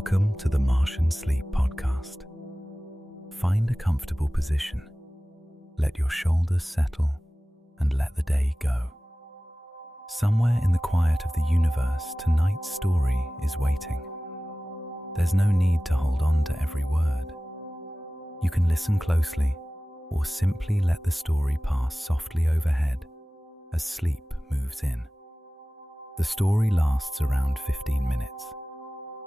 Welcome to the Martian Sleep Podcast. Find a comfortable position, let your shoulders settle, and let the day go. Somewhere in the quiet of the universe, tonight's story is waiting. There's no need to hold on to every word. You can listen closely or simply let the story pass softly overhead as sleep moves in. The story lasts around 15 minutes.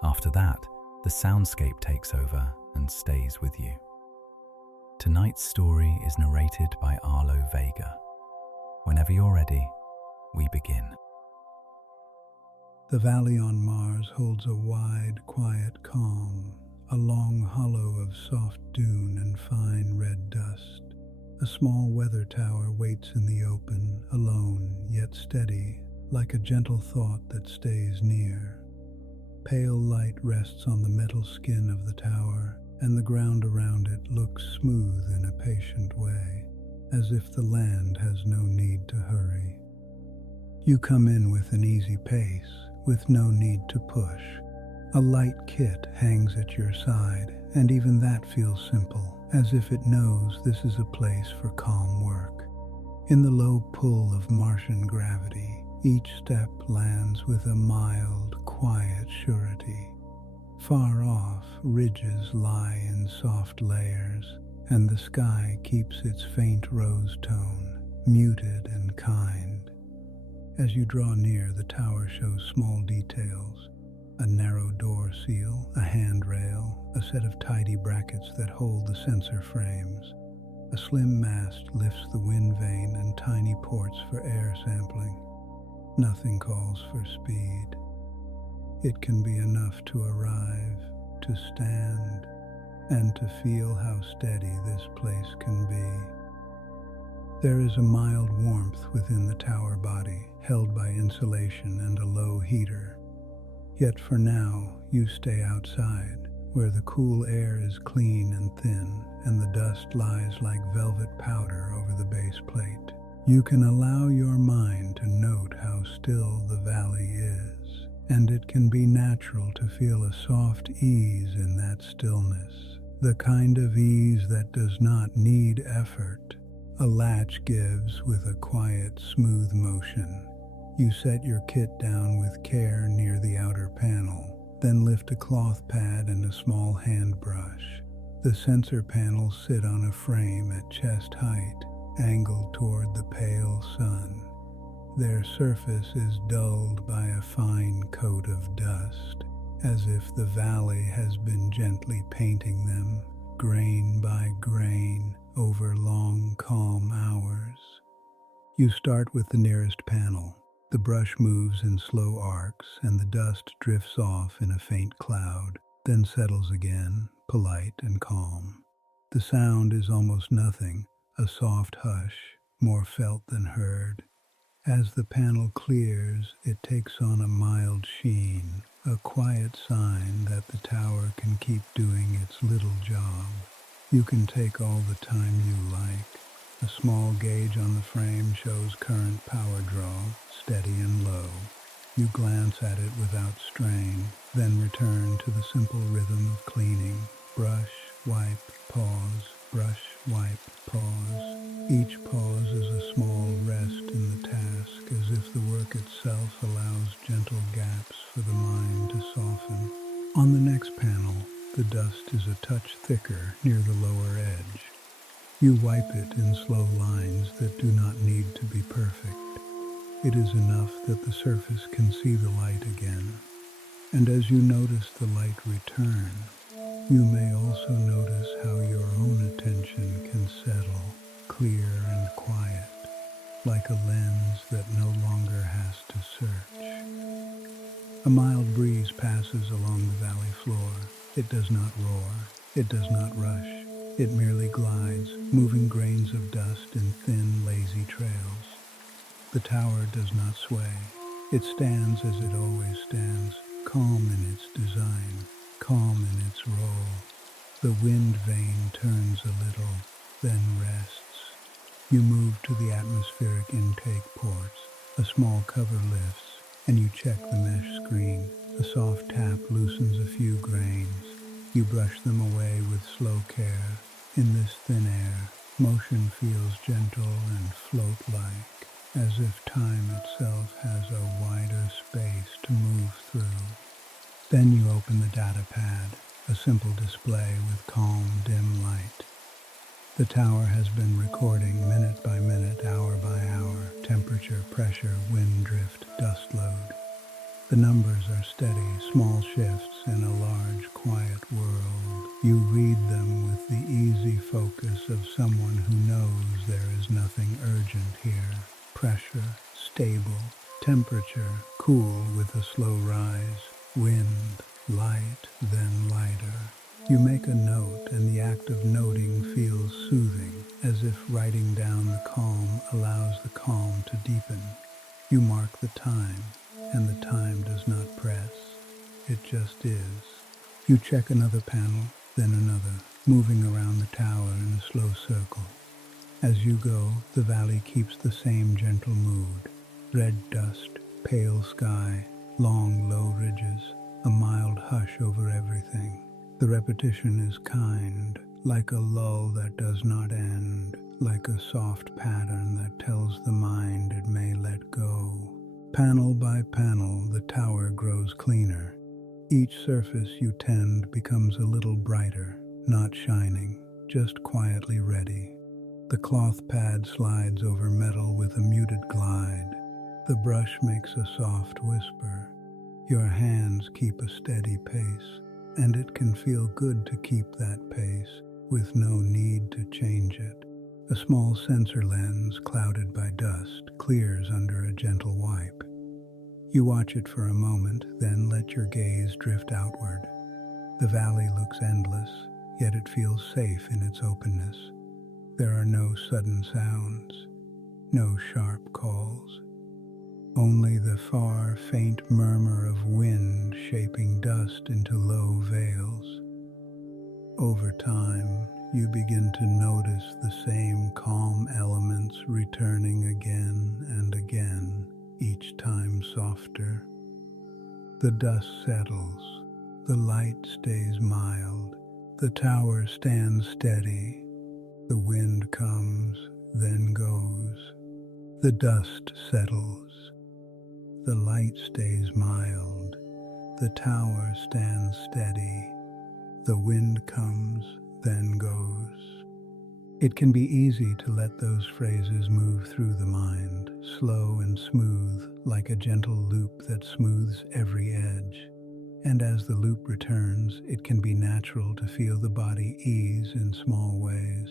After that, the soundscape takes over and stays with you. Tonight's story is narrated by Arlo, Vega. Whenever you're ready, we begin. The valley on Mars holds a wide, quiet calm, a long hollow of soft dune and fine red dust. A small weather tower waits in the open, alone yet steady, like a gentle thought that stays near. Pale light rests on the metal skin of the tower, and the ground around it looks smooth in a patient way, as if the land has no need to hurry. You come in with an easy pace, with no need to push. A light kit hangs at your side, and even that feels simple, as if it knows this is a place for calm work. In the low pull of Martian gravity, each step lands with a mild, quiet surety. Far off, ridges lie in soft layers, and the sky keeps its faint rose tone, muted and kind. As you draw near, the tower shows small details: a narrow door seal, a handrail, a set of tidy brackets that hold the sensor frames. A slim mast lifts the wind vane and tiny ports for air sampling. Nothing calls for speed. It can be enough to arrive, to stand, and to feel how steady this place can be. There is a mild warmth within the tower body, held by insulation and a low heater. Yet for now, you stay outside, where the cool air is clean and thin, and the dust lies like velvet powder over the base plate. You can allow your mind to note how still the valley is, and it can be natural to feel a soft ease in that stillness, the kind of ease that does not need effort. A latch gives with a quiet, smooth motion. You set your kit down with care near the outer panel, then lift a cloth pad and a small hand brush. The sensor panels sit on a frame at chest height, angled toward the pale sun. Their surface is dulled by a fine coat of dust, as if the valley has been gently painting them, grain by grain, over long, calm hours. You start with the nearest panel. The brush moves in slow arcs, and the dust drifts off in a faint cloud, then settles again, polite and calm. The sound is almost nothing, a soft hush, more felt than heard. As the panel clears, it takes on a mild sheen, a quiet sign that the tower can keep doing its little job. You can take all the time you like. A small gauge on the frame shows current power draw, steady and low. You glance at it without strain, then return to the simple rhythm of cleaning. Brush, wipe, pause, brush, wipe, pause. Each pause is a small rest in the task, as if the work itself allows gentle gaps for the mind to soften. On the next panel, the dust is a touch thicker near the lower edge. You wipe it in slow lines that do not need to be perfect. It is enough that the surface can see the light again. And as you notice the light return, you may also notice how your own attention can settle, clear and quiet, like a lens that no longer has to search. A mild breeze passes along the valley floor. It does not roar, it does not rush. It merely glides, moving grains of dust in thin, lazy trails. The tower does not sway. It stands as it always stands, calm in its design, calm in its role. The wind vane turns a little, then rests. You move to the atmospheric intake ports. A small cover lifts, and you check the mesh screen. A soft tap loosens a few grains. You brush them away with slow care. In this thin air, motion feels gentle and float-like, as if time itself has a wider space to move through. Then you open the data pad, a simple display with calm, dim light. The tower has been recording minute by minute, hour by hour, temperature, pressure, wind drift, dust load. The numbers are steady, small shifts in a large, quiet world. You read them with the easy focus of someone who knows there is nothing urgent here. Pressure, stable. Temperature, cool with a slow rise. Wind, light, then lighter. You make a note, and the act of noting feels soothing, as if writing down the calm allows the calm to deepen. You mark the time, and the time does not press. It just is. You check another panel, then another, moving around the tower in a slow circle. As you go, the valley keeps the same gentle mood. Red dust, pale sky, long, low ridges, a mild hush over everything. The repetition is kind, like a lull that does not end, like a soft pattern that tells the mind it may let go. Panel by panel, the tower grows cleaner. Each surface you tend becomes a little brighter, not shining, just quietly ready. The cloth pad slides over metal with a muted glide. The brush makes a soft whisper. Your hands keep a steady pace, and it can feel good to keep that pace with no need to change it. A small sensor lens, clouded by dust, clears under a gentle wipe. You watch it for a moment, then let your gaze drift outward. The valley looks endless, yet it feels safe in its openness. There are no sudden sounds, no sharp calls. Only the far, faint murmur of wind shaping dust into low veils. Over time, you begin to notice the same calm elements returning again and again, each time softer. The dust settles, the light stays mild, the tower stands steady, the wind comes, then goes. The dust settles. The light stays mild, the tower stands steady, the wind comes, then goes. It can be easy to let those phrases move through the mind, slow and smooth, like a gentle loop that smooths every edge. And as the loop returns, it can be natural to feel the body ease in small ways,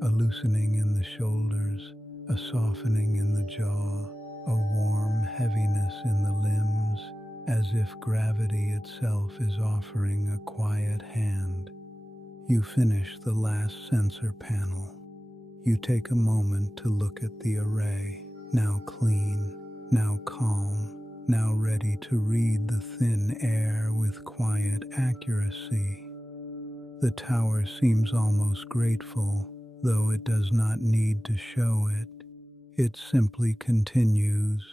a loosening in the shoulders, a softening in the jaw, a warm heaviness in the limbs, as if gravity itself is offering a quiet hand. You finish the last sensor panel. You take a moment to look at the array, now clean, now calm, now ready to read the thin air with quiet accuracy. The tower seems almost grateful, though it does not need to show it. It simply continues,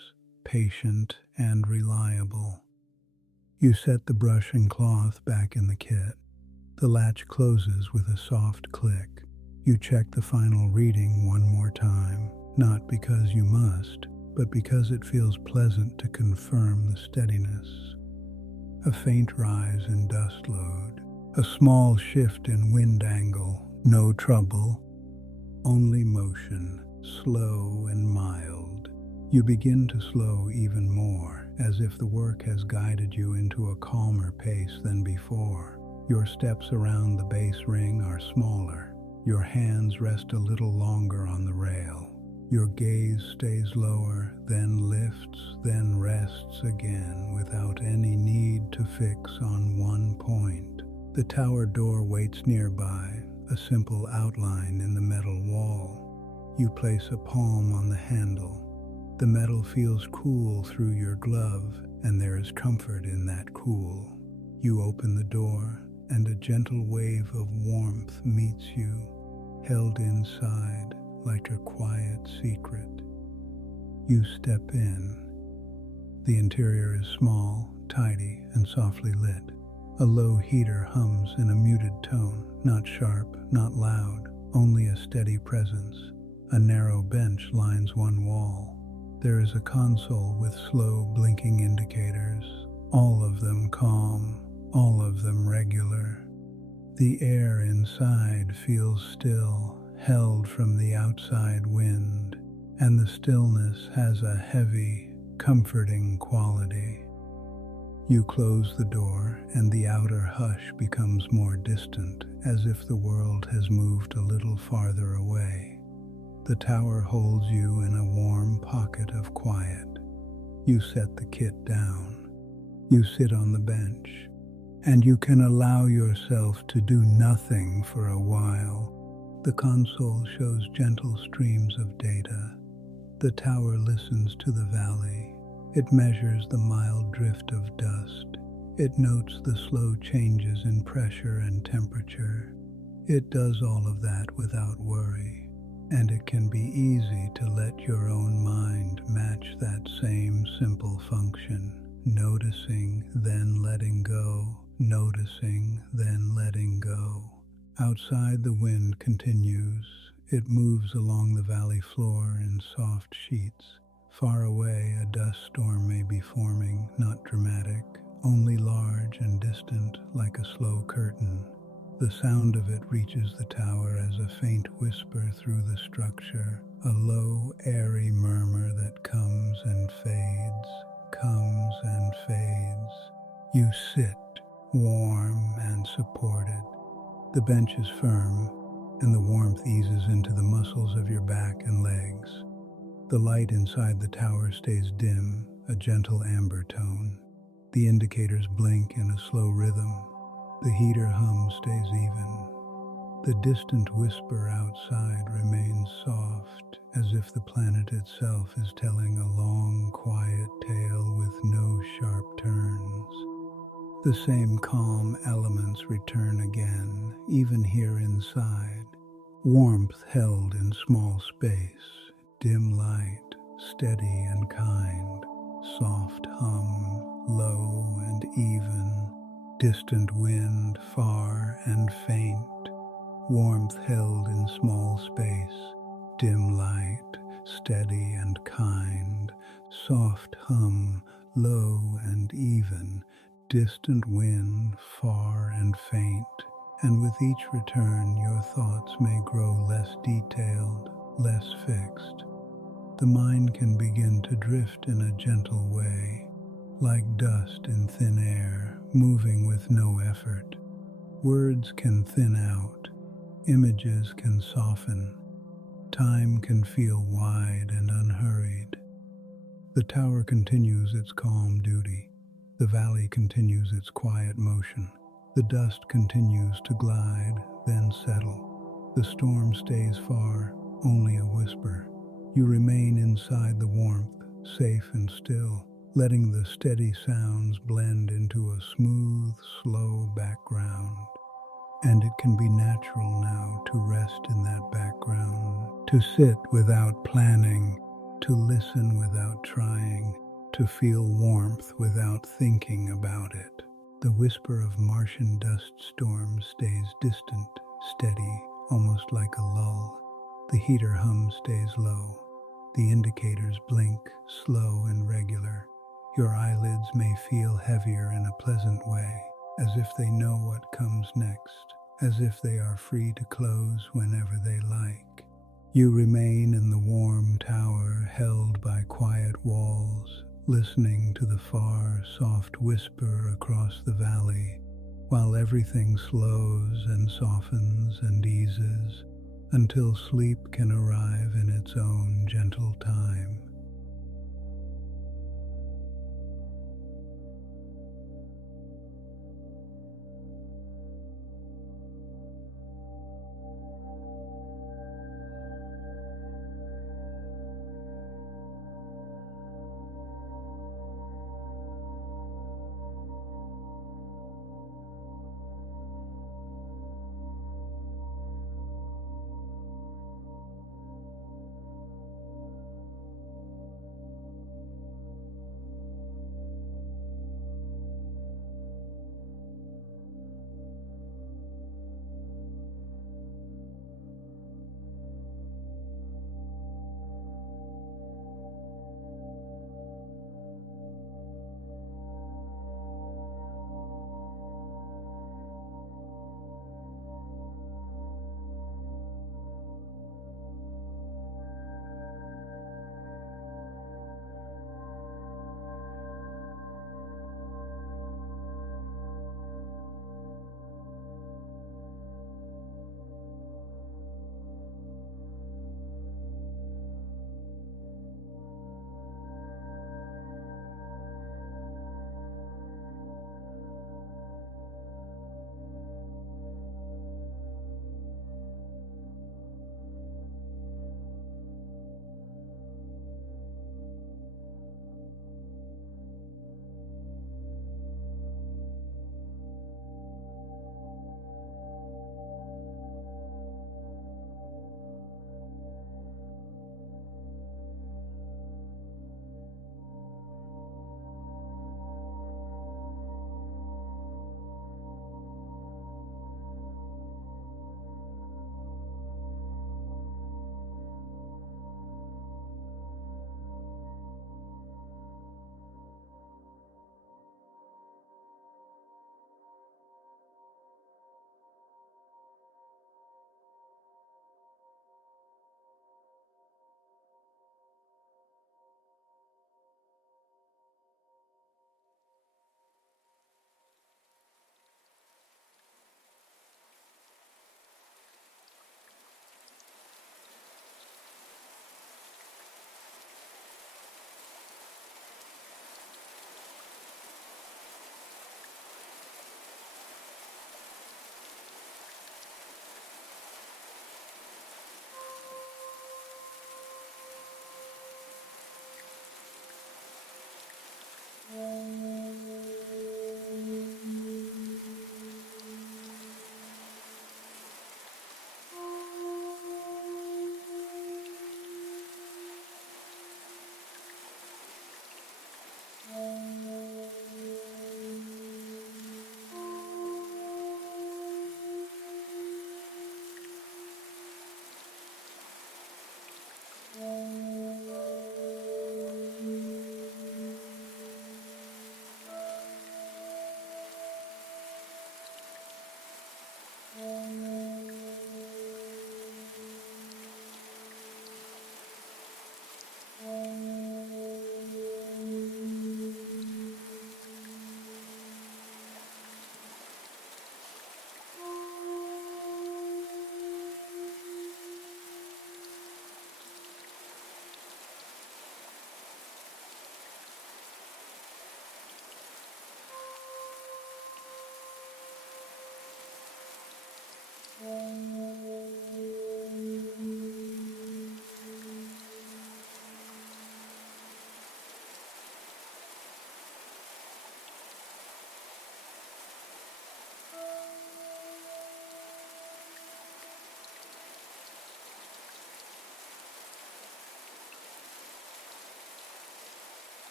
patient and reliable. You set the brush and cloth back in the kit. The latch closes with a soft click. You check the final reading one more time, not because you must, but because it feels pleasant to confirm the steadiness. A faint rise in dust load, a small shift in wind angle, no trouble, only motion. Slow and mild. You begin to slow even more, as if the work has guided you into a calmer pace than before. Your steps around the base ring are smaller. Your hands rest a little longer on the rail. Your gaze stays lower, then lifts, then rests again without any need to fix on one point. The tower door waits nearby, a simple outline in the metal wall. You place a palm on the handle. The metal feels cool through your glove, and there is comfort in that cool. You open the door, and a gentle wave of warmth meets you, held inside like a quiet secret. You step in. The interior is small, tidy and softly lit. A low heater hums in a muted tone, not sharp, not loud, only a steady presence. A narrow bench lines one wall. There is a console with slow blinking indicators, all of them calm, all of them regular. The air inside feels still, held from the outside wind, and the stillness has a heavy, comforting quality. You close the door, and the outer hush becomes more distant, as if the world has moved a little farther away. The tower holds you in a warm pocket of quiet. You set the kit down. You sit on the bench, and you can allow yourself to do nothing for a while. The console shows gentle streams of data. The tower listens to the valley. It measures the mild drift of dust. It notes the slow changes in pressure and temperature. It does all of that without worry, and it can be easy to let your own mind match that same simple function, noticing, then letting go, noticing, then letting go. Outside, the wind continues. It moves along the valley floor in soft sheets. Far away, a dust storm may be forming, not dramatic, only large and distant, like a slow curtain. The sound of it reaches the tower as a faint whisper through the structure, a low, airy murmur that comes and fades, comes and fades. You sit, warm and supported. The bench is firm, and the warmth eases into the muscles of your back and legs. The light inside the tower stays dim, a gentle amber tone. The indicators blink in a slow rhythm. The heater hum stays even. The distant whisper outside remains soft, as if the planet itself is telling a long, quiet tale with no sharp turns. The same calm elements return again, even here inside. Warmth held in small space, dim light, steady and kind, soft hum, low and even, distant wind, far and faint, warmth held in small space, dim light, steady and kind, soft hum, low and even, distant wind, far and faint. And with each return, your thoughts may grow less detailed, less fixed. The mind can begin to drift in a gentle way, like dust in thin air, moving with no effort. Words can thin out, images can soften, time can feel wide and unhurried. The tower continues its calm duty. The valley continues its quiet motion. The dust continues to glide, then settle. The storm stays far, only a whisper. You remain inside the warmth, safe and still, letting the steady sounds blend into a smooth, slow background. And it can be natural now to rest in that background, to sit without planning, to listen without trying, to feel warmth without thinking about it. The whisper of Martian dust storms stays distant, steady, almost like a lull. The heater hum stays low. The indicators blink, slow and regular. Your eyelids may feel heavier in a pleasant way, as if they know what comes next, as if they are free to close whenever they like. You remain in the warm tower, held by quiet walls, listening to the far, soft whisper across the valley, while everything slows and softens and eases until sleep can arrive in its own gentle time.